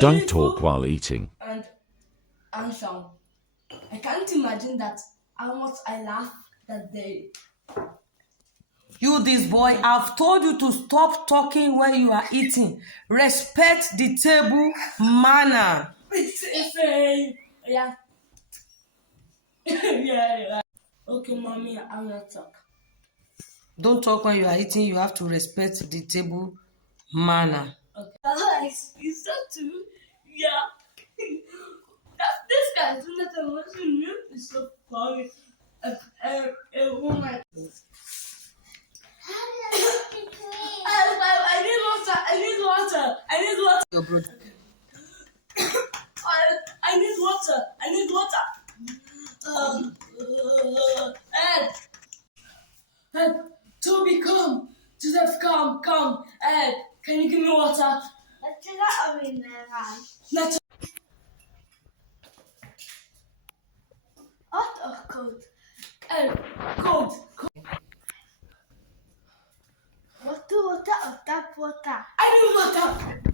Don't talk while eating. And Sean. I can't imagine that how much I laughed that day. You, this boy, I've told you to stop talking when you are eating. Respect the table manner. It's a yeah. Yeah. Okay, mommy, I'm not talk. Don't talk when you are eating. You have to respect the table manner. Okay. Is that true? Yeah. That this guy is not a Muslim. It's so funny. A woman. I need water. I need water. I need water. Your brother. I need water. I need water. Ed, Ed, Toby, come. Joseph, come. Ed, can you give me water? Not hot or cold? Ed, cold. Water or tap water? I need water.